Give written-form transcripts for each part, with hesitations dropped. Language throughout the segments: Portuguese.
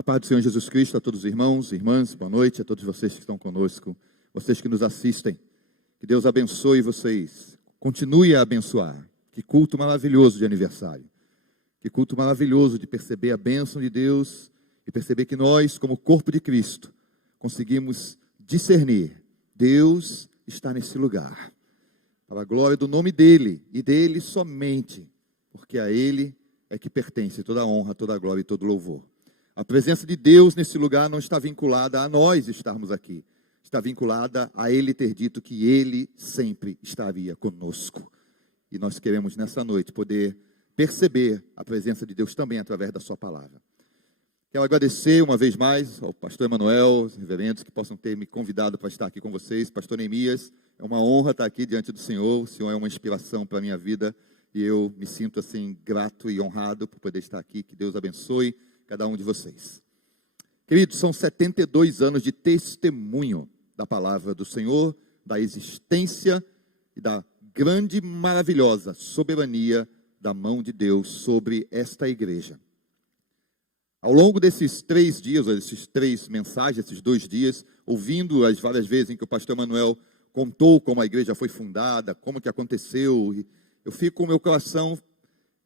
A paz do Senhor Jesus Cristo a todos os irmãos e irmãs, boa noite a todos vocês que estão conosco, vocês que nos assistem. Que Deus abençoe vocês, continue a abençoar. Que culto maravilhoso de aniversário. Que culto maravilhoso de perceber a bênção de Deus e perceber que nós, como corpo de Cristo, conseguimos discernir. Deus está nesse lugar, para a glória do nome dEle e dEle somente, porque a Ele é que pertence toda a honra, toda a glória e todo o louvor. A presença de Deus nesse lugar não está vinculada a nós estarmos aqui, está vinculada a Ele ter dito que Ele sempre estaria conosco. E nós queremos nessa noite poder perceber a presença de Deus também através da sua palavra. Quero agradecer uma vez mais ao pastor Emanuel, os reverendos que possam ter me convidado para estar aqui com vocês. Pastor Neemias, é uma honra estar aqui diante do Senhor. O Senhor é uma inspiração para a minha vida e eu me sinto assim grato e honrado por poder estar aqui. Que Deus abençoe cada um de vocês. Queridos, são 72 anos de testemunho da palavra do Senhor, da existência e da grande e maravilhosa soberania da mão de Deus sobre esta igreja. Ao longo desses 3 dias, esses 3 mensagens, esses 2 dias, ouvindo as várias vezes em que o pastor Emanuel contou como a igreja foi fundada, como que aconteceu, eu fico com o meu coração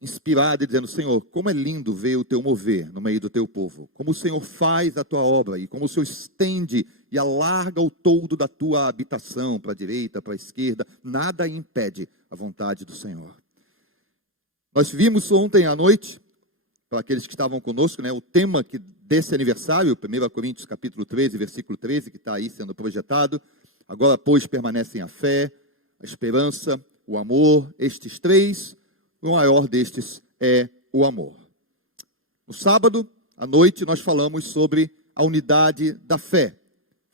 inspirado e dizendo: Senhor, como é lindo ver o teu mover no meio do teu povo, como o Senhor faz a tua obra e como o Senhor estende e alarga o toldo da tua habitação para a direita, para a esquerda, nada impede a vontade do Senhor. Nós vimos ontem à noite, para aqueles que estavam conosco, o tema desse aniversário, 1 Coríntios capítulo 13, versículo 13, que está aí sendo projetado. Agora, pois, permanecem a fé, a esperança, o amor, estes 3, o maior destes é o amor. No sábado, à noite, nós falamos sobre a unidade da fé.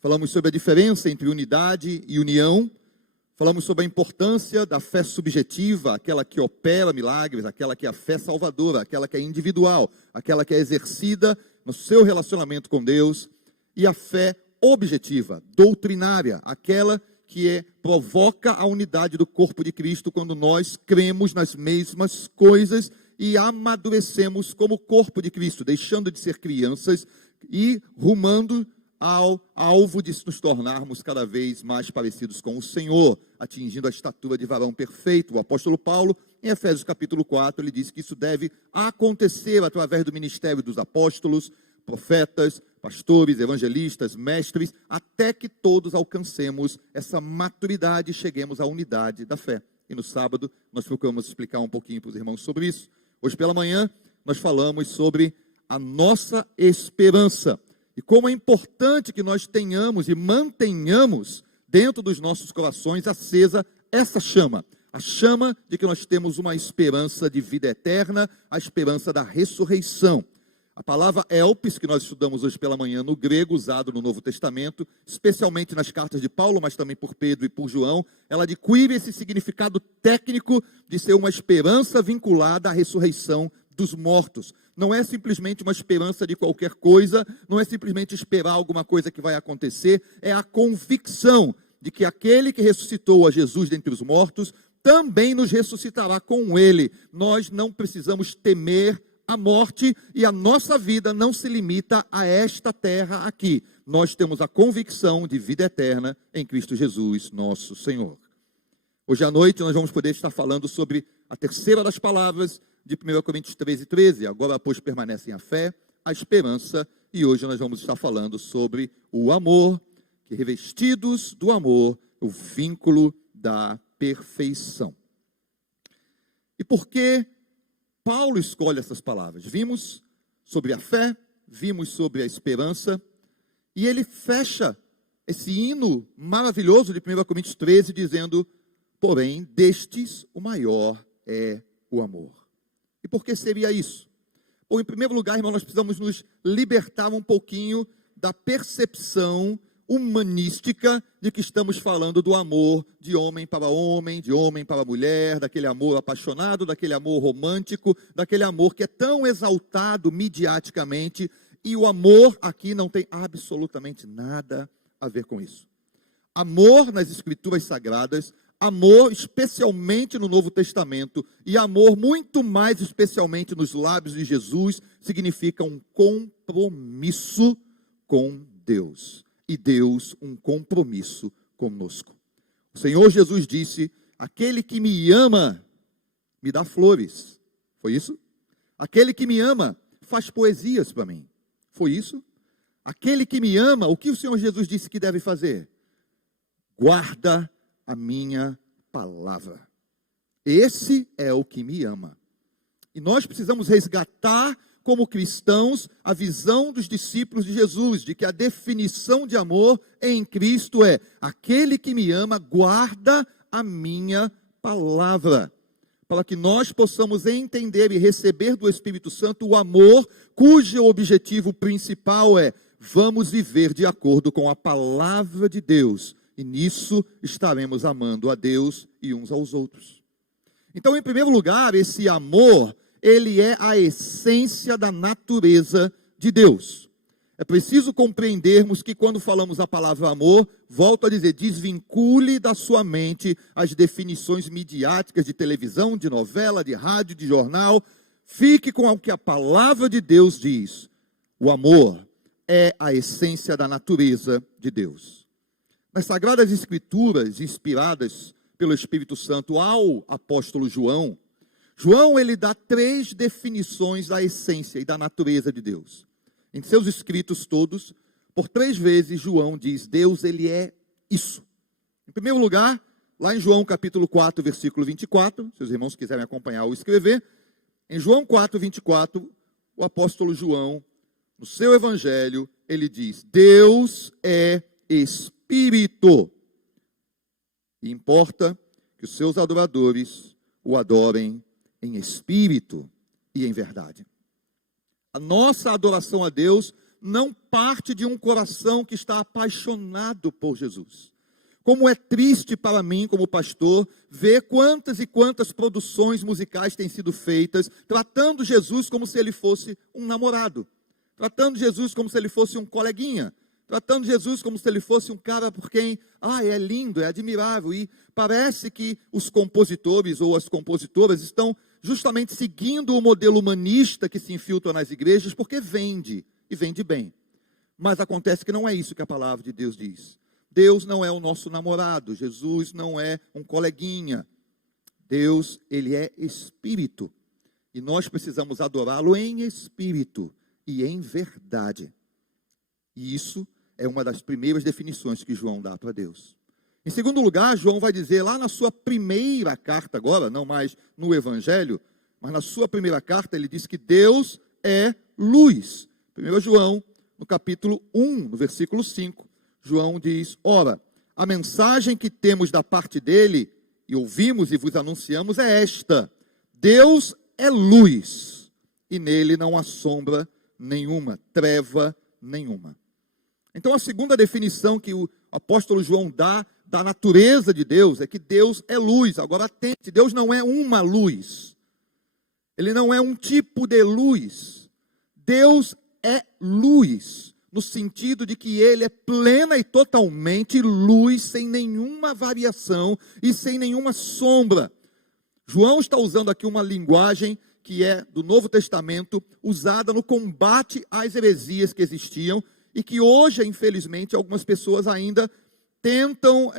Falamos sobre a diferença entre unidade e união. Falamos sobre a importância da fé subjetiva, aquela que opera milagres, aquela que é a fé salvadora, aquela que é individual, aquela que é exercida no seu relacionamento com Deus, e a fé objetiva, doutrinária, aquela que provoca a unidade do corpo de Cristo quando nós cremos nas mesmas coisas e amadurecemos como corpo de Cristo, deixando de ser crianças e rumando ao alvo de nos tornarmos cada vez mais parecidos com o Senhor, atingindo a estatura de varão perfeito. O apóstolo Paulo, em Efésios capítulo 4, ele diz que isso deve acontecer através do ministério dos apóstolos, profetas, pastores, evangelistas, mestres, até que todos alcancemos essa maturidade e cheguemos à unidade da fé. E no sábado, nós procuramos explicar um pouquinho para os irmãos sobre isso. Hoje pela manhã, nós falamos sobre a nossa esperança. E como é importante que nós tenhamos e mantenhamos dentro dos nossos corações acesa essa chama. A chama de que nós temos uma esperança de vida eterna, a esperança da ressurreição. A palavra elpis, que nós estudamos hoje pela manhã no grego, usado no Novo Testamento, especialmente nas cartas de Paulo, mas também por Pedro e por João, ela adquire esse significado técnico de ser uma esperança vinculada à ressurreição dos mortos. Não é simplesmente uma esperança de qualquer coisa, não é simplesmente esperar alguma coisa que vai acontecer, é a convicção de que aquele que ressuscitou a Jesus dentre os mortos também nos ressuscitará com ele. Nós não precisamos temer a morte e a nossa vida não se limita a esta terra aqui. Nós temos a convicção de vida eterna em Cristo Jesus, nosso Senhor. Hoje à noite nós vamos poder estar falando sobre a terceira das palavras de 1 Coríntios 13, 13. Agora, pois, permanecem a fé, a esperança, e hoje nós vamos estar falando sobre o amor, que revestidos do amor, o vínculo da perfeição. E por que Paulo escolhe essas palavras? Vimos sobre a fé, vimos sobre a esperança, e ele fecha esse hino maravilhoso de 1 Coríntios 13, dizendo: porém, destes o maior é o amor. E por que seria isso? Bom, em primeiro lugar, irmão, nós precisamos nos libertar um pouquinho da percepção humanística de que estamos falando do amor de homem para mulher, daquele amor apaixonado, daquele amor romântico, daquele amor que é tão exaltado midiaticamente, e o amor aqui não tem absolutamente nada a ver com isso. Amor nas Escrituras Sagradas, amor especialmente no Novo Testamento, e amor muito mais especialmente nos lábios de Jesus, significa um compromisso com Deus. E Deus um compromisso conosco. O Senhor Jesus disse: aquele que me ama, me dá flores. Foi isso? Aquele que me ama, faz poesias para mim. Foi isso? Aquele que me ama, o que o Senhor Jesus disse que deve fazer? Guarda a minha palavra. Esse é o que me ama. E nós precisamos resgatar, como cristãos, a visão dos discípulos de Jesus, de que a definição de amor em Cristo é: aquele que me ama guarda a minha palavra, para que nós possamos entender e receber do Espírito Santo o amor, cujo objetivo principal é: vamos viver de acordo com a palavra de Deus, e nisso estaremos amando a Deus e uns aos outros. Então, em primeiro lugar, esse amor, ele é a essência da natureza de Deus. É preciso compreendermos que quando falamos a palavra amor, volto a dizer, desvincule da sua mente as definições midiáticas de televisão, de novela, de rádio, de jornal. Fique com o que a palavra de Deus diz. O amor é a essência da natureza de Deus. Nas Sagradas Escrituras, inspiradas pelo Espírito Santo ao apóstolo João, ele dá 3 definições da essência e da natureza de Deus. Em seus escritos todos, por 3 vezes, João diz: Deus, ele é isso. Em primeiro lugar, lá em João capítulo 4, versículo 24, se os irmãos quiserem acompanhar ou escrever, em João 4, 24, o apóstolo João, no seu evangelho, ele diz: Deus é Espírito, e importa que os seus adoradores o adorem em espírito e em verdade. A nossa adoração a Deus não parte de um coração que está apaixonado por Jesus. Como é triste para mim, como pastor, ver quantas e quantas produções musicais têm sido feitas, tratando Jesus como se ele fosse um namorado, tratando Jesus como se ele fosse um coleguinha, tratando Jesus como se ele fosse um cara por quem, é lindo, é admirável, e parece que os compositores ou as compositoras estão justamente seguindo o modelo humanista que se infiltra nas igrejas, porque vende, e vende bem. Mas acontece que não é isso que a palavra de Deus diz. Deus não é o nosso namorado, Jesus não é um coleguinha. Deus, ele é Espírito, e nós precisamos adorá-lo em espírito e em verdade. E isso é uma das primeiras definições que João dá para Deus. Em segundo lugar, João vai dizer lá na sua primeira carta agora, não mais no Evangelho, mas na sua primeira carta, ele diz que Deus é luz. 1 João, no capítulo 1, no versículo 5, João diz: ora, a mensagem que temos da parte dele, e ouvimos e vos anunciamos, é esta: Deus é luz, e nele não há sombra nenhuma, treva nenhuma. Então, a segunda definição que o apóstolo João dá da natureza de Deus é que Deus é luz. Agora, atente, Deus não é uma luz. Ele não é um tipo de luz. Deus é luz, no sentido de que ele é plena e totalmente luz, sem nenhuma variação e sem nenhuma sombra. João está usando aqui uma linguagem que é do Novo Testamento, usada no combate às heresias que existiam, e que hoje, infelizmente, algumas pessoas ainda tentam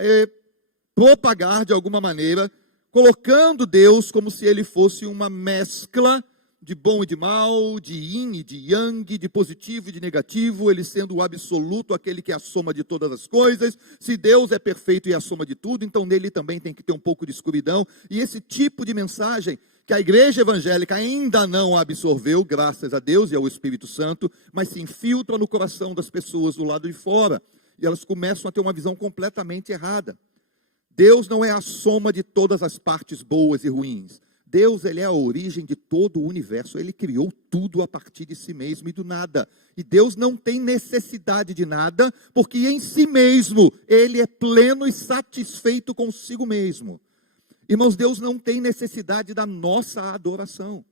propagar de alguma maneira, colocando Deus como se ele fosse uma mescla de bom e de mal, de yin e de yang, de positivo e de negativo, ele sendo o absoluto, aquele que é a soma de todas as coisas. Se Deus é perfeito e é a soma de tudo, então nele também tem que ter um pouco de escuridão. E esse tipo de mensagem que a igreja evangélica ainda não absorveu, graças a Deus e ao Espírito Santo, mas se infiltra no coração das pessoas do lado de fora, e elas começam a ter uma visão completamente errada. Deus não é a soma de todas as partes boas e ruins. Deus, ele é a origem de todo o universo. Ele criou tudo a partir de si mesmo e do nada. E Deus não tem necessidade de nada, porque em si mesmo ele é pleno e satisfeito consigo mesmo. Irmãos, Deus não tem necessidade da nossa adoração.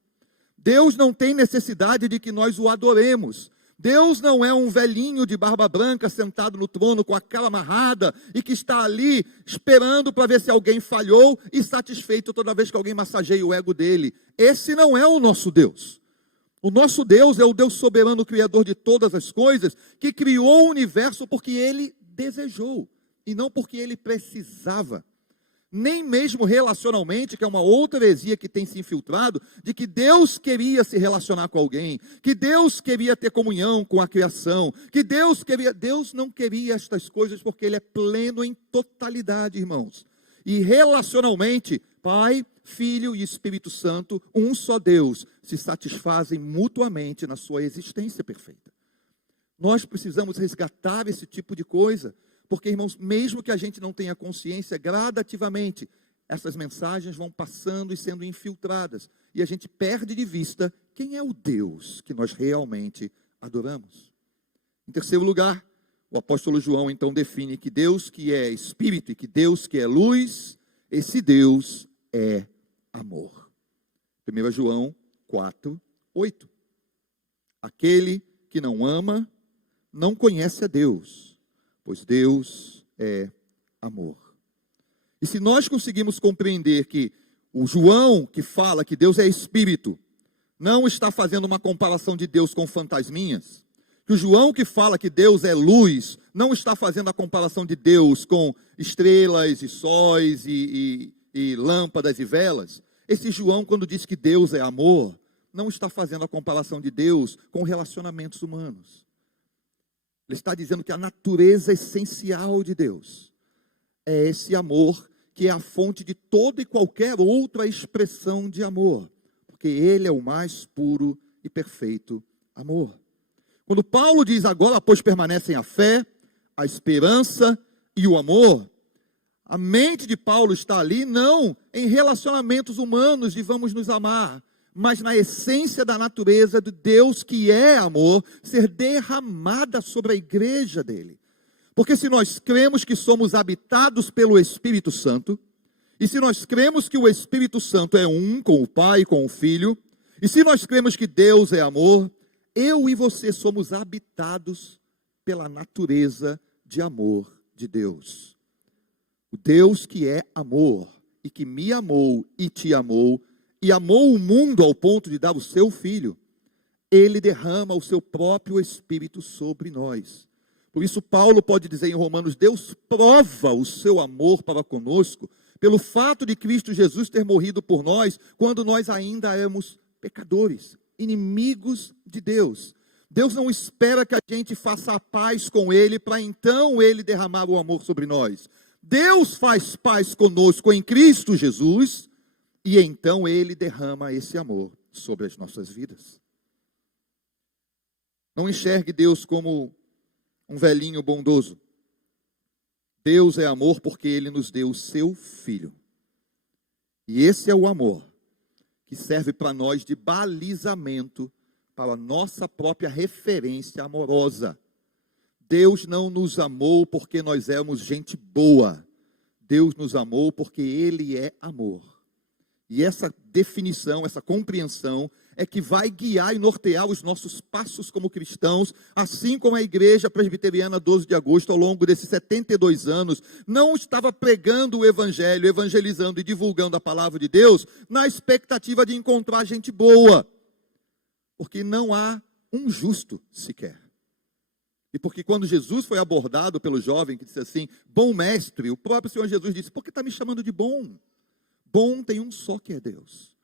Deus não tem necessidade de que nós o adoremos. Deus não é um velhinho de barba branca sentado no trono com a cara amarrada e que está ali esperando para ver se alguém falhou e satisfeito toda vez que alguém massageia o ego dele. Esse não é o nosso Deus. O nosso Deus é o Deus soberano, criador de todas as coisas, que criou o universo porque ele desejou e não porque ele precisava. Nem mesmo relacionalmente, que é uma outra heresia que tem se infiltrado, de que Deus queria se relacionar com alguém, que Deus queria ter comunhão com a criação, que Deus não queria estas coisas porque ele é pleno em totalidade, irmãos. E relacionalmente, Pai, Filho e Espírito Santo, um só Deus, se satisfazem mutuamente na sua existência perfeita. Nós precisamos resgatar esse tipo de coisa, porque, irmãos, mesmo que a gente não tenha consciência, gradativamente, essas mensagens vão passando e sendo infiltradas. E a gente perde de vista quem é o Deus que nós realmente adoramos. Em terceiro lugar, o apóstolo João, então, define que Deus que é Espírito e que Deus que é luz, esse Deus é amor. 1 João 4, 8. Aquele que não ama, não conhece a Deus, pois Deus é amor. E se nós conseguimos compreender que o João, que fala que Deus é Espírito, não está fazendo uma comparação de Deus com fantasminhas, que o João que fala que Deus é luz, não está fazendo a comparação de Deus com estrelas e sóis e lâmpadas e velas, esse João, quando diz que Deus é amor, não está fazendo a comparação de Deus com relacionamentos humanos. Ele está dizendo que a natureza essencial de Deus é esse amor, que é a fonte de toda e qualquer outra expressão de amor, porque Ele é o mais puro e perfeito amor. Quando Paulo diz agora, pois permanecem a fé, a esperança e o amor, a mente de Paulo está ali não em relacionamentos humanos de vamos nos amar, mas na essência da natureza de Deus que é amor, ser derramada sobre a igreja dele. Porque se nós cremos que somos habitados pelo Espírito Santo, e se nós cremos que o Espírito Santo é um com o Pai e com o Filho, e se nós cremos que Deus é amor, eu e você somos habitados pela natureza de amor de Deus. O Deus que é amor, e que me amou e te amou, e amou o mundo ao ponto de dar o seu Filho, Ele derrama o seu próprio Espírito sobre nós. Por isso Paulo pode dizer em Romanos, Deus prova o seu amor para conosco, pelo fato de Cristo Jesus ter morrido por nós, quando nós ainda éramos pecadores, inimigos de Deus. Deus não espera que a gente faça a paz com Ele, para então Ele derramar o amor sobre nós. Deus faz paz conosco em Cristo Jesus, e então Ele derrama esse amor sobre as nossas vidas. Não enxergue Deus como um velhinho bondoso. Deus é amor porque Ele nos deu o seu Filho. E esse é o amor que serve para nós de balizamento para a nossa própria referência amorosa. Deus não nos amou porque nós éramos gente boa. Deus nos amou porque Ele é amor. E essa definição, essa compreensão é que vai guiar e nortear os nossos passos como cristãos, assim como a Igreja Presbiteriana 12 de Agosto, ao longo desses 72 anos, não estava pregando o Evangelho, evangelizando e divulgando a palavra de Deus, na expectativa de encontrar gente boa. Porque não há um justo sequer. E porque quando Jesus foi abordado pelo jovem que disse assim, bom mestre, o próprio Senhor Jesus disse, por que está me chamando de bom? Bom tem um só que é Deus.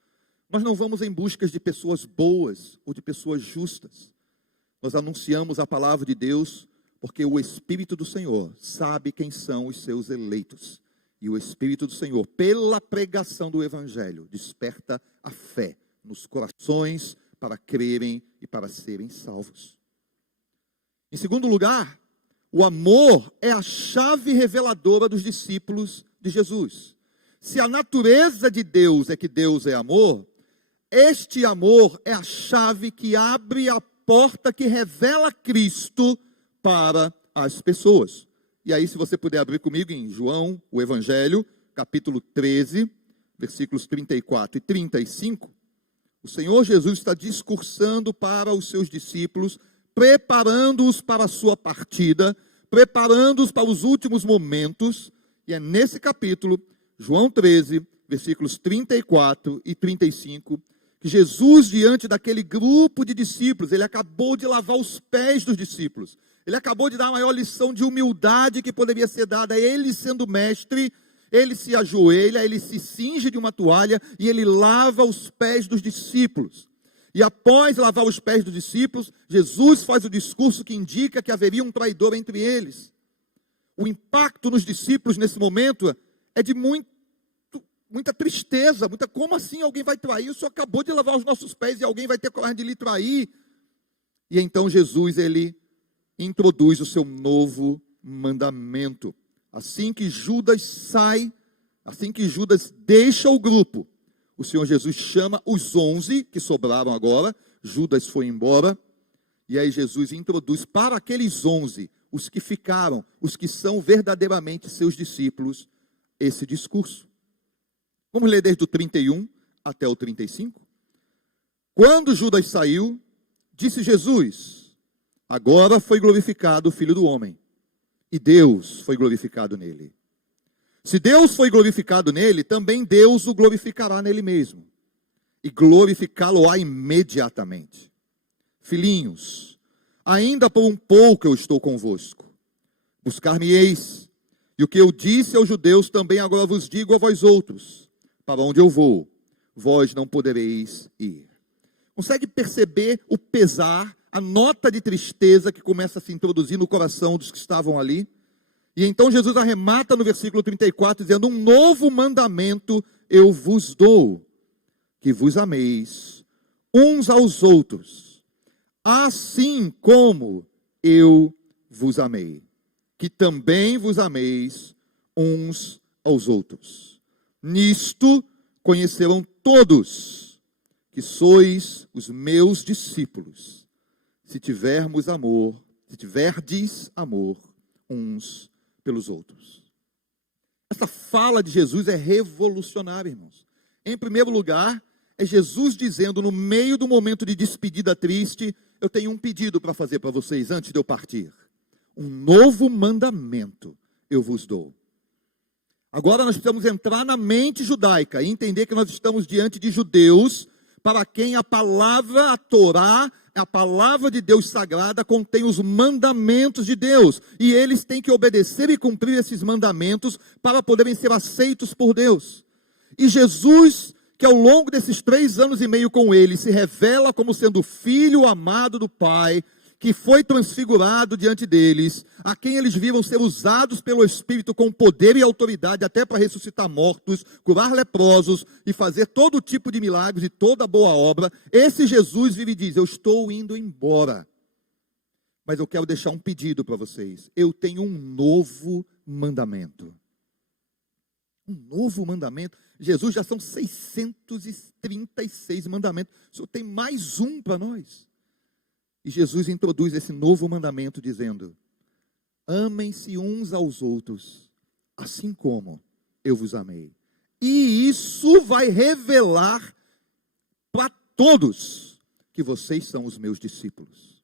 Nós não vamos em busca de pessoas boas ou de pessoas justas. Nós anunciamos a palavra de Deus porque o Espírito do Senhor sabe quem são os seus eleitos. E o Espírito do Senhor, pela pregação do Evangelho, desperta a fé nos corações para crerem e para serem salvos. Em segundo lugar, o amor é a chave reveladora dos discípulos de Jesus. Se a natureza de Deus é que Deus é amor, este amor é a chave que abre a porta que revela Cristo para as pessoas. E aí, se você puder abrir comigo em João, o Evangelho, capítulo 13, versículos 34 e 35, o Senhor Jesus está discursando para os seus discípulos preparando-os para a sua partida, preparando-os para os últimos momentos. E é nesse capítulo, João 13, versículos 34 e 35, que Jesus, diante daquele grupo de discípulos, ele acabou de lavar os pés dos discípulos. Ele acabou de dar a maior lição de humildade que poderia ser dada. Ele, sendo mestre, ele se ajoelha, ele se cinge de uma toalha e ele lava os pés dos discípulos. E após lavar os pés dos discípulos, Jesus faz o discurso que indica que haveria um traidor entre eles. O impacto nos discípulos nesse momento é de muita tristeza, como assim alguém vai trair? O Senhor acabou de lavar os nossos pés e alguém vai ter coragem de lhe trair. E então Jesus, ele introduz o seu novo mandamento. Assim que Judas sai, assim que Judas deixa o grupo, o Senhor Jesus chama os 11 que sobraram agora. Judas foi embora, e aí Jesus introduz para aqueles 11, os que ficaram, os que são verdadeiramente seus discípulos, esse discurso. Vamos ler desde o 31 até o 35. Quando Judas saiu, disse Jesus: agora foi glorificado o Filho do Homem, e Deus foi glorificado nele. Se Deus foi glorificado nele, também Deus o glorificará nele mesmo, e glorificá-lo-á imediatamente. Filhinhos, ainda por um pouco eu estou convosco. Buscar-me-eis, e o que eu disse aos judeus também agora vos digo a vós outros: para onde eu vou, vós não podereis ir. Consegue perceber o pesar, a nota de tristeza que começa a se introduzir no coração dos que estavam ali? E então Jesus arremata no versículo 34, dizendo: um novo mandamento eu vos dou, que vos ameis uns aos outros, assim como eu vos amei, que também vos ameis uns aos outros. Nisto conhecerão todos que sois os meus discípulos, se tiverdes amor uns pelos outros. Essa fala de Jesus é revolucionária, irmãos. Em primeiro lugar, é Jesus dizendo, no meio do momento de despedida triste: eu tenho um pedido para fazer para vocês antes de eu partir. Um novo mandamento eu vos dou. Agora nós precisamos entrar na mente judaica e entender que nós estamos diante de judeus para quem a palavra, a Torá, a palavra de Deus sagrada, contém os mandamentos de Deus. E eles têm que obedecer e cumprir esses mandamentos para poderem ser aceitos por Deus. E Jesus, que ao longo desses 3 anos e meio com ele, se revela como sendo o Filho amado do Pai, que foi transfigurado diante deles, a quem eles viram ser usados pelo Espírito com poder e autoridade até para ressuscitar mortos, curar leprosos e fazer todo tipo de milagres e toda boa obra. Esse Jesus vive e diz: eu estou indo embora, mas eu quero deixar um pedido para vocês. Eu tenho um novo mandamento. Um novo mandamento. Jesus, já são 636 mandamentos. O Senhor tem mais um para nós. E Jesus introduz esse novo mandamento dizendo: amem-se uns aos outros, assim como eu vos amei. E isso vai revelar para todos que vocês são os meus discípulos.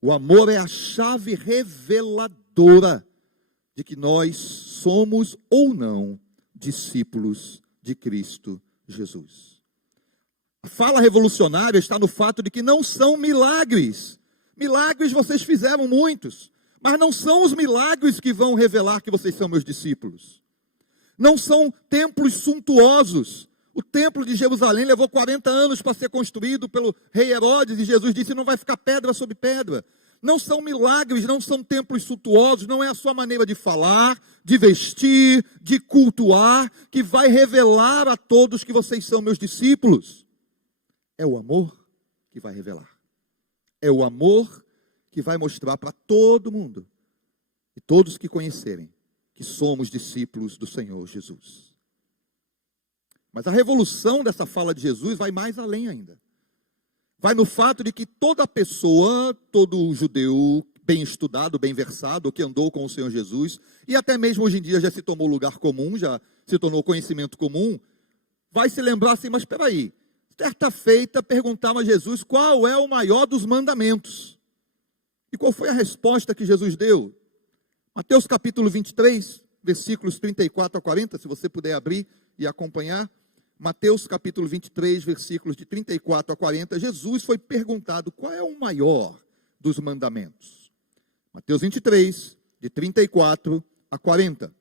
O amor é a chave reveladora de que nós somos ou não discípulos de Cristo Jesus. A fala revolucionária está no fato de que não são milagres. Milagres vocês fizeram muitos, mas não são os milagres que vão revelar que vocês são meus discípulos. Não são templos suntuosos. O templo de Jerusalém levou 40 anos para ser construído pelo rei Herodes, e Jesus disse: não vai ficar pedra sobre pedra. Não são milagres, não são templos suntuosos, não é a sua maneira de falar, de vestir, de cultuar, que vai revelar a todos que vocês são meus discípulos. É o amor que vai revelar. É o amor que vai mostrar para todo mundo, e todos que conhecerem, que somos discípulos do Senhor Jesus. Mas a revolução dessa fala de Jesus vai mais além ainda. Vai no fato de que toda pessoa, todo judeu bem estudado, bem versado, que andou com o Senhor Jesus, e até mesmo hoje em dia já se tornou lugar comum, já se tornou conhecimento comum, vai se lembrar assim: mas espera aí, certa feita perguntaram a Jesus qual é o maior dos mandamentos. E qual foi a resposta que Jesus deu? Mateus capítulo 23, versículos 34 a 40, se você puder abrir e acompanhar. Mateus capítulo 23, versículos de 34 a 40, Jesus foi perguntado qual é o maior dos mandamentos. Mateus 23, de 34 a 40.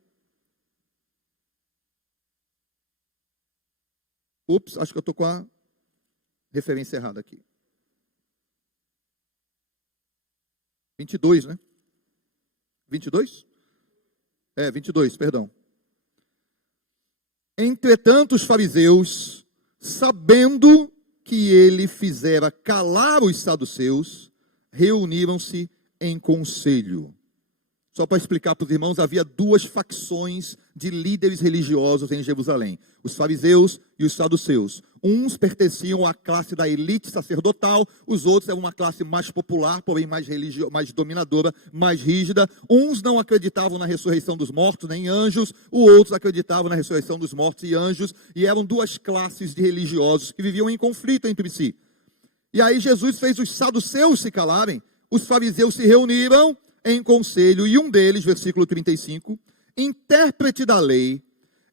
Ups, acho que eu estou com a referência errada aqui. 22, né? 22? 22, perdão. Entretanto, os fariseus, sabendo que ele fizera calar os saduceus, reuniram-se em conselho. Só para explicar para os irmãos, havia duas facções de líderes religiosos em Jerusalém: os fariseus e os saduceus. Uns pertenciam à classe da elite sacerdotal, os outros eram uma classe mais popular, porém mais mais dominadora, mais rígida. Uns não acreditavam na ressurreição dos mortos, nem em anjos, os outros acreditavam na ressurreição dos mortos e anjos, e eram duas classes de religiosos que viviam em conflito entre si. E aí Jesus fez os saduceus se calarem, os fariseus se reuniram em conselho, e um deles, versículo 35, intérprete da lei,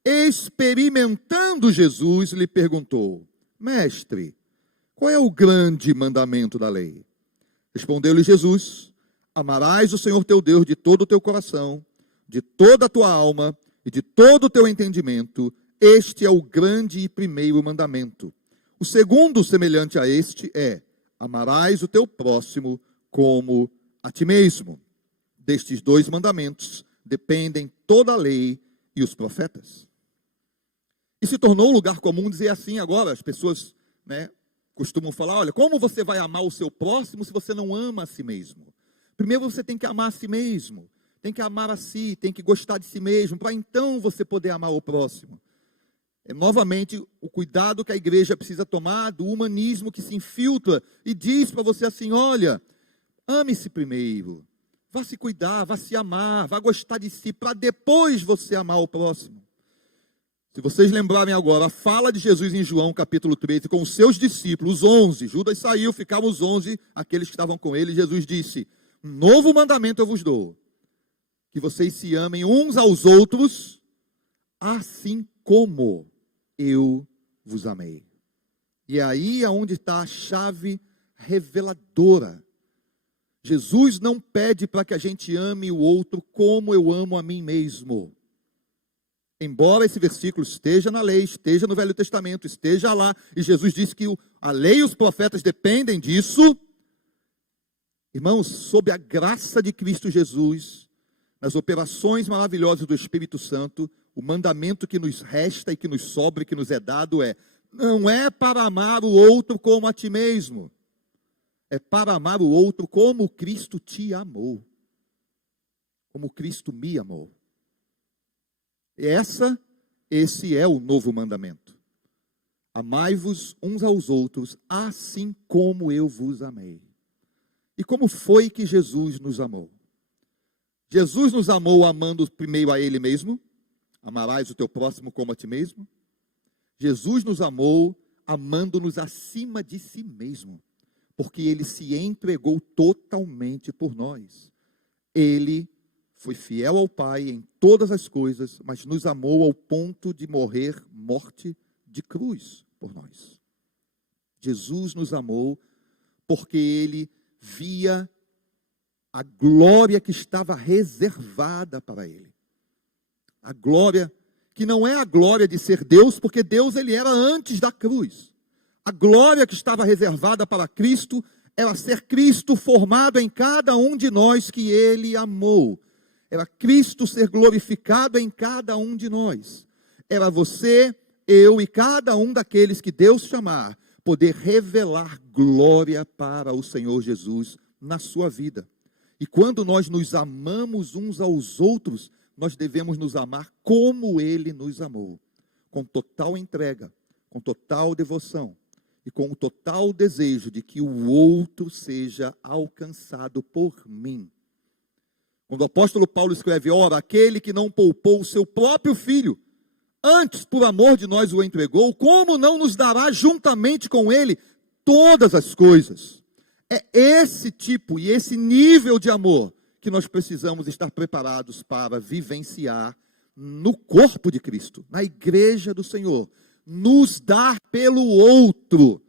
experimentando Jesus, lhe perguntou: Mestre, qual é o grande mandamento da lei? Respondeu-lhe Jesus: amarás o Senhor teu Deus de todo o teu coração, de toda a tua alma e de todo o teu entendimento. Este é o grande e primeiro mandamento. O segundo, semelhante a este, é: amarás o teu próximo como a ti mesmo. Destes dois mandamentos dependem toda a lei e os profetas. E se tornou um lugar comum dizer assim agora. As pessoas, costumam falar: olha, como você vai amar o seu próximo se você não ama a si mesmo? Primeiro você tem que amar a si mesmo, tem que amar a si, tem que gostar de si mesmo, para então você poder amar o próximo. É novamente o cuidado que a igreja precisa tomar do humanismo que se infiltra e diz para você assim: olha, ame-se primeiro. Vá se cuidar, vá se amar, vá gostar de si, para depois você amar o próximo. Se vocês lembrarem agora, a fala de Jesus em João capítulo 13, com os seus discípulos, os 11, Judas saiu, ficavam os 11, aqueles que estavam com ele, Jesus disse: um novo mandamento eu vos dou, que vocês se amem uns aos outros, assim como eu vos amei. E aí é onde está a chave reveladora. Jesus não pede para que a gente ame o outro como eu amo a mim mesmo. Embora esse versículo esteja na lei, esteja no Velho Testamento, esteja lá, e Jesus disse que a lei e os profetas dependem disso. Irmãos, sob a graça de Cristo Jesus, nas operações maravilhosas do Espírito Santo, o mandamento que nos resta e que nos sobra e que nos é dado é: não é para amar o outro como a ti mesmo, é para amar o outro como Cristo te amou, como Cristo me amou. Esse é o novo mandamento. Amai-vos uns aos outros, assim como eu vos amei. E como foi que Jesus nos amou? Jesus nos amou amando primeiro a Ele mesmo. Amarás o teu próximo como a ti mesmo. Jesus nos amou amando-nos acima de si mesmo, porque Ele se entregou totalmente por nós. Ele foi fiel ao Pai em todas as coisas, mas nos amou ao ponto de morrer morte de cruz por nós. Jesus nos amou porque Ele via a glória que estava reservada para Ele. A glória que não é a glória de ser Deus, porque Deus Ele era antes da cruz. A glória que estava reservada para Cristo era ser Cristo formado em cada um de nós que Ele amou. Era Cristo ser glorificado em cada um de nós. Era você, eu e cada um daqueles que Deus chamar, poder revelar glória para o Senhor Jesus na sua vida. E quando nós nos amamos uns aos outros, nós devemos nos amar como Ele nos amou. Com total entrega, com total devoção e com o total desejo de que o outro seja alcançado por mim. Quando o apóstolo Paulo escreve: ora, aquele que não poupou o seu próprio filho, antes por amor de nós o entregou, como não nos dará juntamente com ele todas as coisas? É esse tipo e esse nível de amor que nós precisamos estar preparados para vivenciar no corpo de Cristo, na igreja do Senhor. Nos dar pelo outro,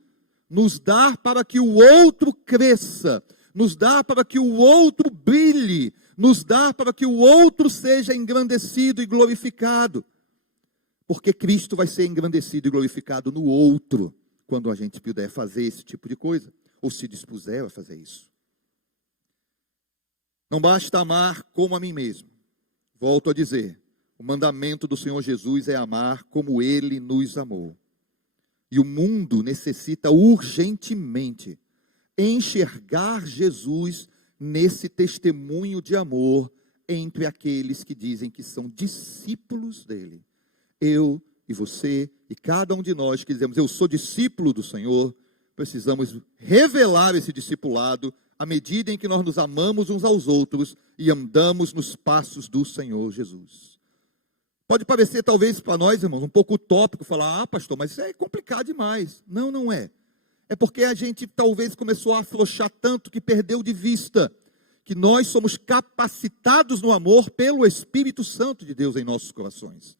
nos dar para que o outro cresça, nos dar para que o outro brilhe, nos dar para que o outro seja engrandecido e glorificado. Porque Cristo vai ser engrandecido e glorificado no outro, quando a gente puder fazer esse tipo de coisa, ou se dispuser a fazer isso. Não basta amar como a mim mesmo. Volto a dizer, o mandamento do Senhor Jesus é amar como Ele nos amou. E o mundo necessita urgentemente enxergar Jesus nesse testemunho de amor entre aqueles que dizem que são discípulos dele. Eu e você e cada um de nós que dizemos, eu sou discípulo do Senhor, precisamos revelar esse discipulado à medida em que nós nos amamos uns aos outros e andamos nos passos do Senhor Jesus. Pode parecer, talvez, para nós, irmãos, um pouco utópico falar, pastor, mas isso é complicado demais. Não, não é. É porque a gente talvez começou a afrouxar tanto que perdeu de vista que nós somos capacitados no amor pelo Espírito Santo de Deus em nossos corações.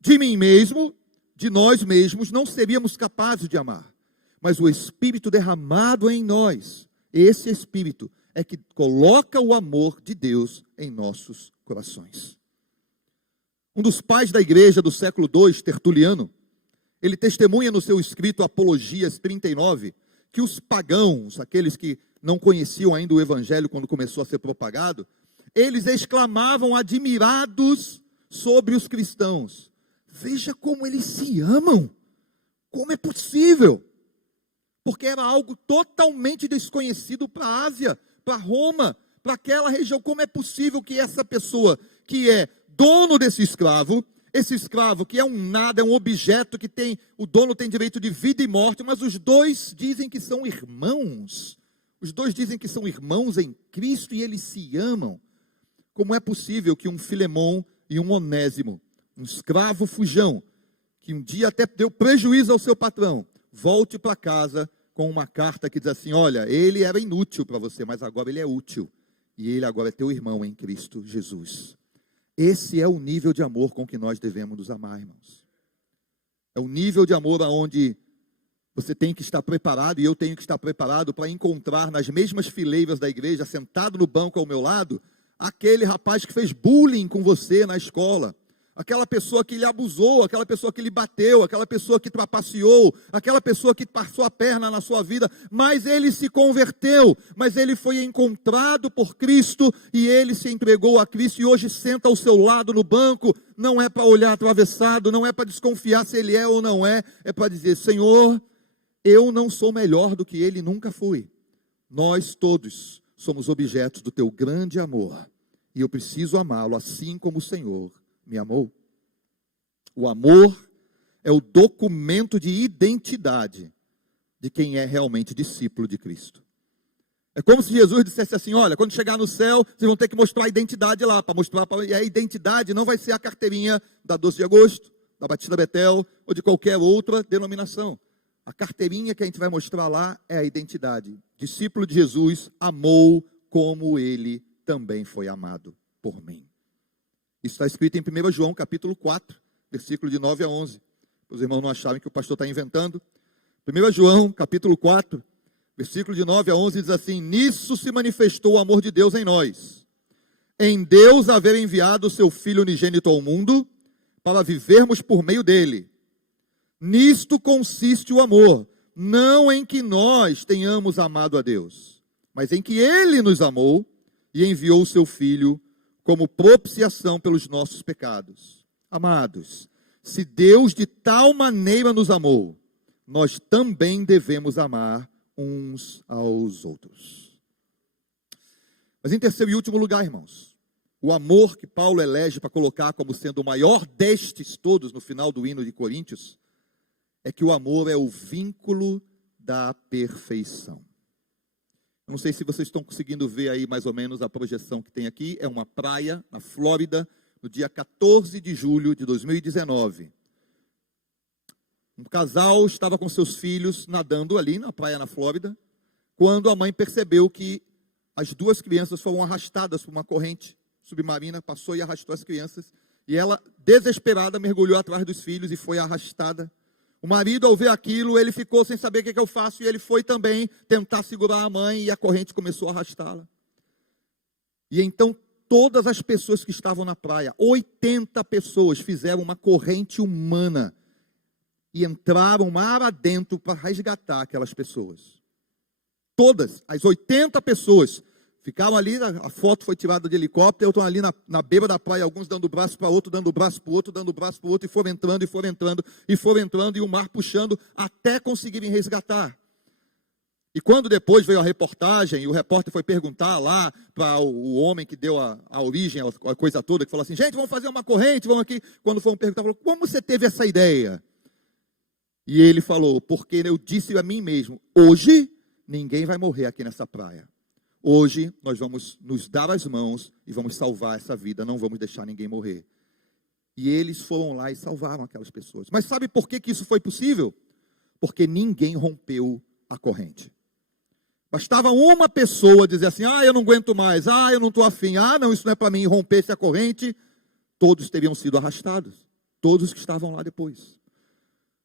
De mim mesmo, de nós mesmos, não seríamos capazes de amar. Mas o Espírito derramado em nós, esse Espírito é que coloca o amor de Deus em nossos corações. Um dos pais da igreja do século II, Tertuliano, ele testemunha no seu escrito Apologias 39, que os pagãos, aqueles que não conheciam ainda o Evangelho quando começou a ser propagado, eles exclamavam admirados sobre os cristãos. Veja como eles se amam, como é possível? Porque era algo totalmente desconhecido para a Ásia, para Roma, para aquela região. Como é possível que essa pessoa que é dono desse escravo, esse escravo que é um nada, é um objeto que tem, o dono tem direito de vida e morte, mas os dois dizem que são irmãos, os dois dizem que são irmãos em Cristo e eles se amam. Como é possível que um Filemão e um Onésimo, um escravo fujão, que um dia até deu prejuízo ao seu patrão, volte para casa com uma carta que diz assim, olha, ele era inútil para você, mas agora ele é útil, e ele agora é teu irmão em Cristo Jesus. Esse é o nível de amor com que nós devemos nos amar, irmãos. É o nível de amor aonde você tem que estar preparado, e eu tenho que estar preparado para encontrar nas mesmas fileiras da igreja, sentado no banco ao meu lado, aquele rapaz que fez bullying com você na escola, aquela pessoa que lhe abusou, aquela pessoa que lhe bateu, aquela pessoa que trapaceou, aquela pessoa que passou a perna na sua vida, mas ele se converteu, mas ele foi encontrado por Cristo, e ele se entregou a Cristo, e hoje senta ao seu lado no banco, não é para olhar atravessado, não é para desconfiar se ele é ou não é para dizer, Senhor, eu não sou melhor do que ele nunca fui, nós todos somos objetos do teu grande amor, e eu preciso amá-lo assim como o Senhor me amou. O amor é o documento de identidade de quem é realmente discípulo de Cristo. É como se Jesus dissesse assim, olha, quando chegar no céu, vocês vão ter que mostrar a identidade lá, para mostrar, e a identidade não vai ser a carteirinha da 12 de agosto, da Batista Betel, ou de qualquer outra denominação. A carteirinha que a gente vai mostrar lá é a identidade. Discípulo de Jesus amou como ele também foi amado por mim. Isso está escrito em 1 João, capítulo 4, versículo de 9 a 11. Para os irmãos não acharem que o pastor está inventando. 1 João, capítulo 4, versículo de 9 a 11, diz assim, nisso se manifestou o amor de Deus em nós. Em Deus haver enviado o seu Filho unigênito ao mundo, para vivermos por meio dele. Nisto consiste o amor, não em que nós tenhamos amado a Deus, mas em que ele nos amou e enviou o seu Filho como propiciação pelos nossos pecados. Amados, se Deus de tal maneira nos amou, nós também devemos amar uns aos outros. Mas em terceiro e último lugar, irmãos, o amor que Paulo elege para colocar como sendo o maior destes todos no final do hino de Coríntios, é que o amor é o vínculo da perfeição. Eu não sei se vocês estão conseguindo ver aí mais ou menos a projeção que tem aqui. É uma praia na Flórida, no dia 14 de julho de 2019. Um casal estava com seus filhos nadando ali na praia na Flórida. quando a mãe percebeu que as duas crianças foram arrastadas por uma corrente submarina, passou e arrastou as crianças, e ela, desesperada, mergulhou atrás dos filhos e foi arrastada. O marido, ao ver aquilo, ele ficou sem saber o que eu faço, e ele foi também tentar segurar a mãe, e a corrente começou a arrastá-la. E então, todas as pessoas que estavam na praia, 80 pessoas, fizeram uma corrente humana, e entraram mar adentro para resgatar aquelas pessoas. Todas, as 80 pessoas, ficaram ali, a foto foi tirada de helicóptero, estão ali na beira da praia, alguns dando o braço para outro, dando o braço para o outro, dando o braço para o outro, e foram entrando, e foram entrando, e foram entrando, e o mar puxando, até conseguirem resgatar. E quando depois veio a reportagem, e o repórter foi perguntar lá para o homem que deu a origem, a coisa toda, que falou assim, gente, vamos fazer uma corrente, vamos aqui. Quando foram perguntar, falou, como você teve essa ideia? E ele falou, porque eu disse a mim mesmo, hoje ninguém vai morrer aqui nessa praia. Hoje nós vamos nos dar as mãos e vamos salvar essa vida, não vamos deixar ninguém morrer. E eles foram lá e salvaram aquelas pessoas. Mas sabe por que isso foi possível? Porque ninguém rompeu a corrente. Bastava uma pessoa dizer assim, eu não aguento mais, eu não estou afim, não, isso não é para mim, rompesse a corrente, todos teriam sido arrastados, todos que estavam lá depois.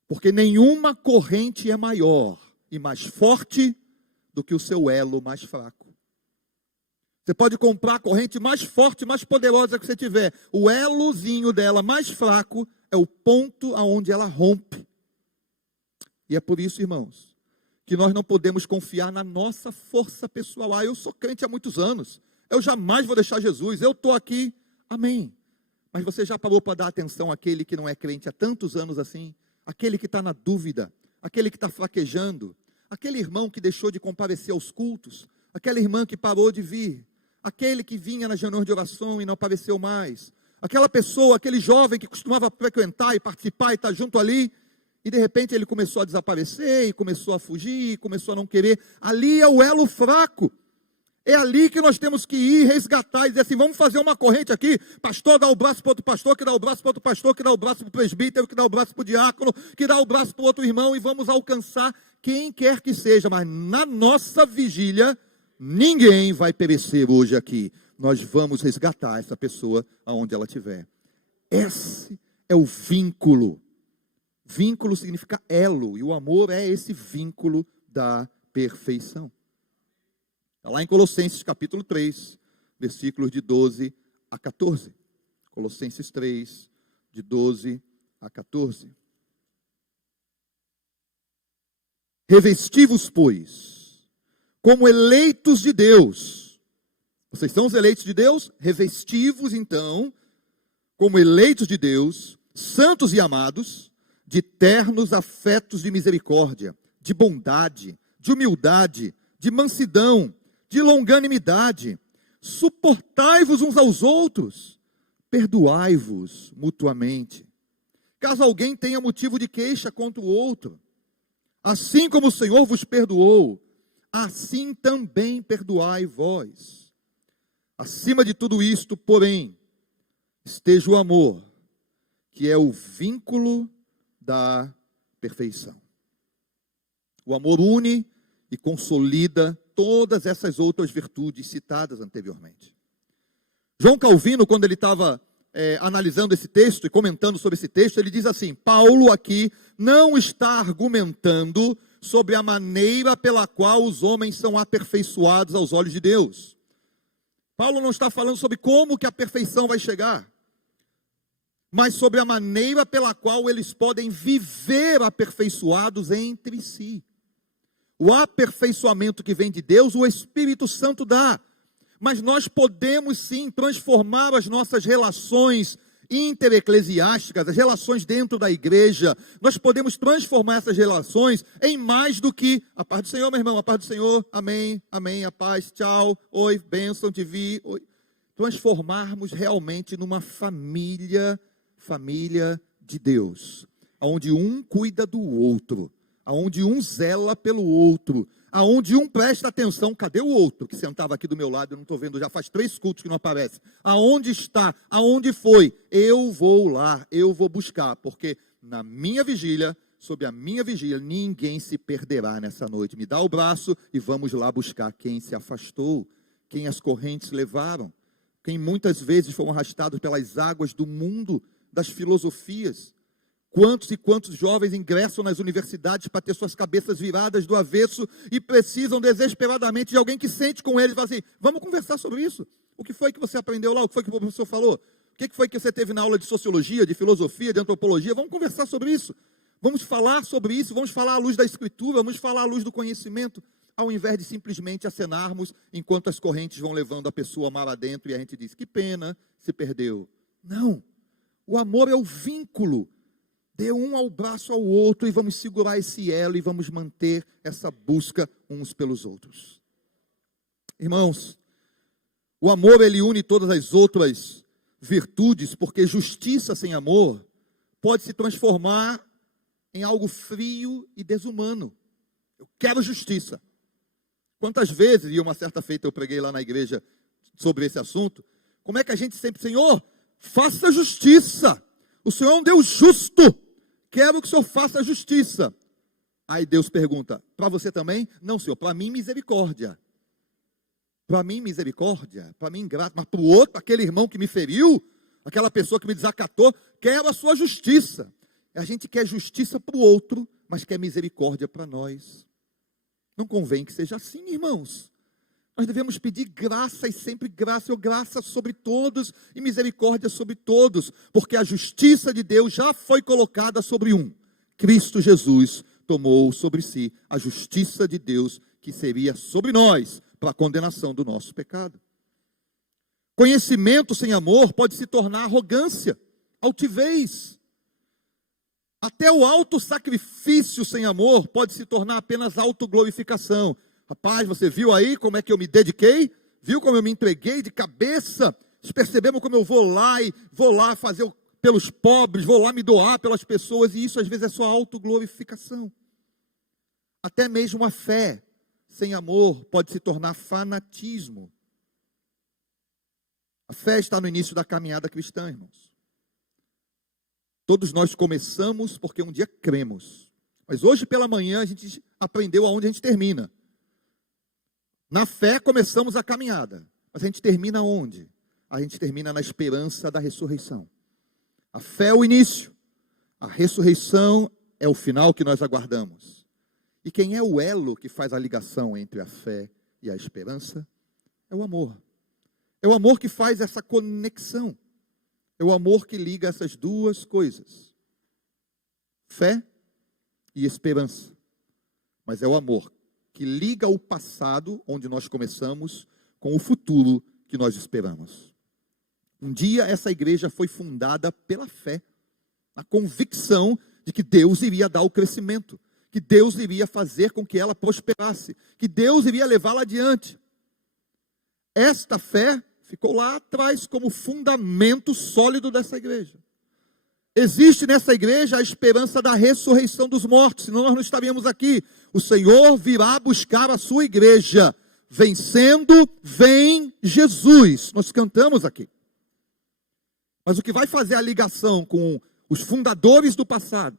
Porque nenhuma corrente é maior e mais forte do que o seu elo mais fraco. Você pode comprar a corrente mais forte, mais poderosa que você tiver. O elozinho dela mais fraco é o ponto aonde ela rompe. E é por isso, irmãos, que nós não podemos confiar na nossa força pessoal. Eu sou crente há muitos anos. Eu jamais vou deixar Jesus. Eu estou aqui. Amém. Mas você já parou para dar atenção àquele que não é crente há tantos anos assim? Aquele que está na dúvida, aquele que está fraquejando, aquele irmão que deixou de comparecer aos cultos, aquela irmã que parou de vir, aquele que vinha nas reuniões de oração e não apareceu mais, aquela pessoa, aquele jovem que costumava frequentar e participar e estar junto ali, e de repente ele começou a desaparecer, e começou a fugir, e começou a não querer. Ali é o elo fraco. É ali que nós temos que ir resgatar e dizer assim, vamos fazer uma corrente aqui, pastor dá o braço para outro pastor, que dá o braço para outro pastor, que dá o braço para o presbítero, que dá o braço para o diácono, que dá o braço para o outro irmão, e vamos alcançar quem quer que seja, mas na nossa vigília, ninguém vai perecer hoje aqui. Nós vamos resgatar essa pessoa aonde ela estiver. Esse é o vínculo. Vínculo significa elo, e o amor é esse vínculo da perfeição. Está lá em Colossenses capítulo 3, versículos de 12 a 14. Colossenses 3, de 12 a 14. Revesti-vos, pois, como eleitos de Deus. Vocês são os eleitos de Deus? Revesti-vos, então, como eleitos de Deus, santos e amados, de ternos afetos de misericórdia, de bondade, de humildade, de mansidão, de longanimidade, suportai-vos uns aos outros, perdoai-vos mutuamente, caso alguém tenha motivo de queixa contra o outro, assim como o Senhor vos perdoou, assim também perdoai vós. Acima de tudo isto, porém, esteja o amor, que é o vínculo da perfeição. O amor une e consolida todas essas outras virtudes citadas anteriormente. João Calvino, quando ele estava analisando esse texto e comentando sobre esse texto, ele diz assim, Paulo aqui não está argumentando sobre a maneira pela qual os homens são aperfeiçoados aos olhos de Deus. Paulo não está falando sobre como que a perfeição vai chegar, mas sobre a maneira pela qual eles podem viver aperfeiçoados entre si. O aperfeiçoamento que vem de Deus, o Espírito Santo dá. Mas nós podemos sim transformar as nossas relações intereclesiásticas, as relações dentro da igreja. Nós podemos transformar essas relações em mais do que a paz do Senhor, meu irmão, a paz do Senhor, amém, amém, a paz, tchau, oi, bênção, te vi. Oi. Transformarmos realmente numa família de Deus, onde um cuida do outro, aonde um zela pelo outro, aonde um presta atenção, cadê o outro que sentava aqui do meu lado, eu não estou vendo, já faz 3 cultos que não aparece, aonde está, aonde foi, eu vou lá, eu vou buscar, porque na minha vigília, sob a minha vigília, ninguém se perderá nessa noite. Me dá o braço e vamos lá buscar quem se afastou, quem as correntes levaram, quem muitas vezes foram arrastados pelas águas do mundo, das filosofias. Quantos e quantos jovens ingressam nas universidades para ter suas cabeças viradas do avesso e precisam desesperadamente de alguém que sente com eles e fala assim, vamos conversar sobre isso. O que foi que você aprendeu lá? O que foi que o professor falou? O que foi que você teve na aula de sociologia, de filosofia, de antropologia? Vamos conversar sobre isso. Vamos falar sobre isso, vamos falar à luz da Escritura, vamos falar à luz do conhecimento, ao invés de simplesmente acenarmos enquanto as correntes vão levando a pessoa mar adentro e a gente diz, que pena, se perdeu. Não, o amor é o vínculo. Dê um ao braço ao outro e vamos segurar esse elo e vamos manter essa busca uns pelos outros. Irmãos, o amor ele une todas as outras virtudes, porque justiça sem amor pode se transformar em algo frio e desumano. Eu quero justiça. Quantas vezes, e uma certa feita eu preguei lá na igreja sobre esse assunto, como é que a gente sempre, Senhor, faça justiça. O Senhor é um Deus justo. Quero que o Senhor faça justiça. Aí Deus pergunta, para você também? Não, Senhor, para mim misericórdia. Para mim misericórdia, para mim graça, mas para o outro, aquele irmão que me feriu, aquela pessoa que me desacatou, quero a sua justiça. A gente quer justiça para o outro, mas quer misericórdia para nós. Não convém que seja assim, irmãos. Nós devemos pedir graça e sempre graça, ou graça sobre todos e misericórdia sobre todos, porque a justiça de Deus já foi colocada sobre um. Cristo Jesus tomou sobre si a justiça de Deus que seria sobre nós, para a condenação do nosso pecado. Conhecimento sem amor pode se tornar arrogância, altivez. Até o autossacrifício sem amor pode se tornar apenas autoglorificação. Rapaz, você viu aí como é que eu me dediquei? Viu como eu me entreguei de cabeça? Vocês perceberam como eu vou lá fazer pelos pobres, vou lá me doar pelas pessoas, e isso às vezes é só autoglorificação. Até mesmo a fé sem amor pode se tornar fanatismo. A fé está no início da caminhada cristã, irmãos. Todos nós começamos porque um dia cremos. Mas hoje pela manhã a gente aprendeu aonde a gente termina. Na fé começamos a caminhada. Mas a gente termina onde? A gente termina na esperança da ressurreição. A fé é o início. A ressurreição é o final que nós aguardamos. E quem é o elo que faz a ligação entre a fé e a esperança? É o amor. É o amor que faz essa conexão. É o amor que liga essas duas coisas. Fé e esperança. Mas é o amor que liga o passado, onde nós começamos, com o futuro que nós esperamos. Um dia essa igreja foi fundada pela fé, a convicção de que Deus iria dar o crescimento, que Deus iria fazer com que ela prosperasse, que Deus iria levá-la adiante. Esta fé ficou lá atrás como fundamento sólido dessa igreja. Existe nessa igreja a esperança da ressurreição dos mortos, senão nós não estaríamos aqui. O Senhor virá buscar a sua igreja, vencendo, vem Jesus. Nós cantamos aqui. Mas o que vai fazer a ligação com os fundadores do passado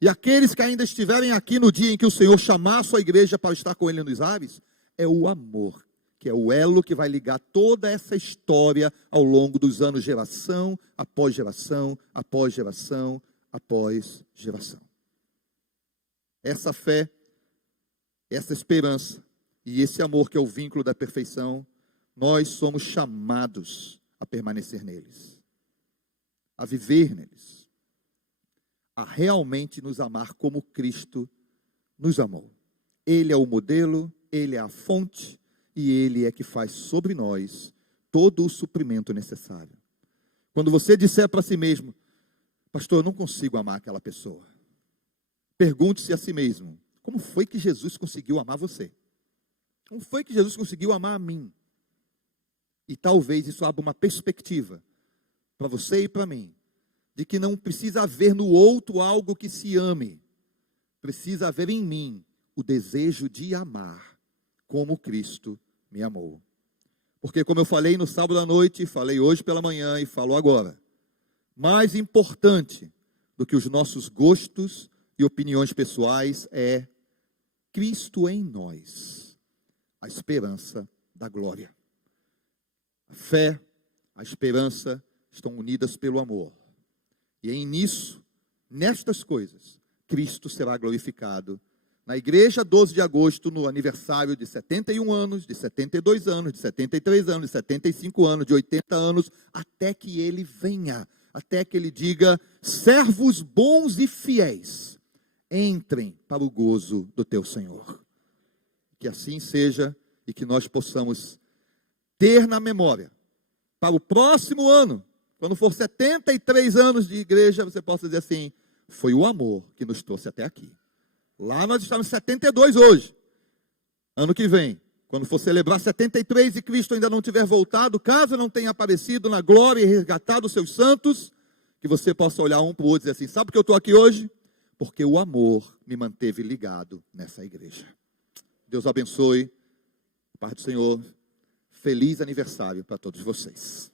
e aqueles que ainda estiverem aqui no dia em que o Senhor chamar a sua igreja para estar com Ele nos ares, é o amor, que é o elo que vai ligar toda essa história ao longo dos anos, geração após geração, após geração, após geração. Essa fé, essa esperança e esse amor que é o vínculo da perfeição, nós somos chamados a permanecer neles, a viver neles, a realmente nos amar como Cristo nos amou. Ele é o modelo, Ele é a fonte, e Ele é que faz sobre nós todo o suprimento necessário. Quando você disser para si mesmo, pastor, eu não consigo amar aquela pessoa, pergunte-se a si mesmo, como foi que Jesus conseguiu amar você? Como foi que Jesus conseguiu amar a mim? E talvez isso abra uma perspectiva para você e para mim, de que não precisa haver no outro algo que se ame, precisa haver em mim o desejo de amar como Cristo me amou. Porque como eu falei no sábado à noite, falei hoje pela manhã e falo agora, mais importante do que os nossos gostos e opiniões pessoais é Cristo em nós, a esperança da glória. A fé, a esperança estão unidas pelo amor. E em nisso, nestas coisas, Cristo será glorificado. Na igreja, 12 de agosto, no aniversário de 71 anos, de 72 anos, de 73 anos, de 75 anos, de 80 anos, até que ele venha, até que ele diga: servos bons e fiéis, entrem para o gozo do teu Senhor. Que assim seja e que nós possamos ter na memória, para o próximo ano, quando for 73 anos de igreja, você possa dizer assim: foi o amor que nos trouxe até aqui. Lá nós estamos em 72 hoje. Ano que vem, quando for celebrar 73 e Cristo ainda não tiver voltado, caso não tenha aparecido na glória e resgatado os seus santos, que você possa olhar um para o outro e dizer assim: sabe por que eu estou aqui hoje? Porque o amor me manteve ligado nessa igreja. Deus abençoe. Paz do Senhor. Feliz aniversário para todos vocês.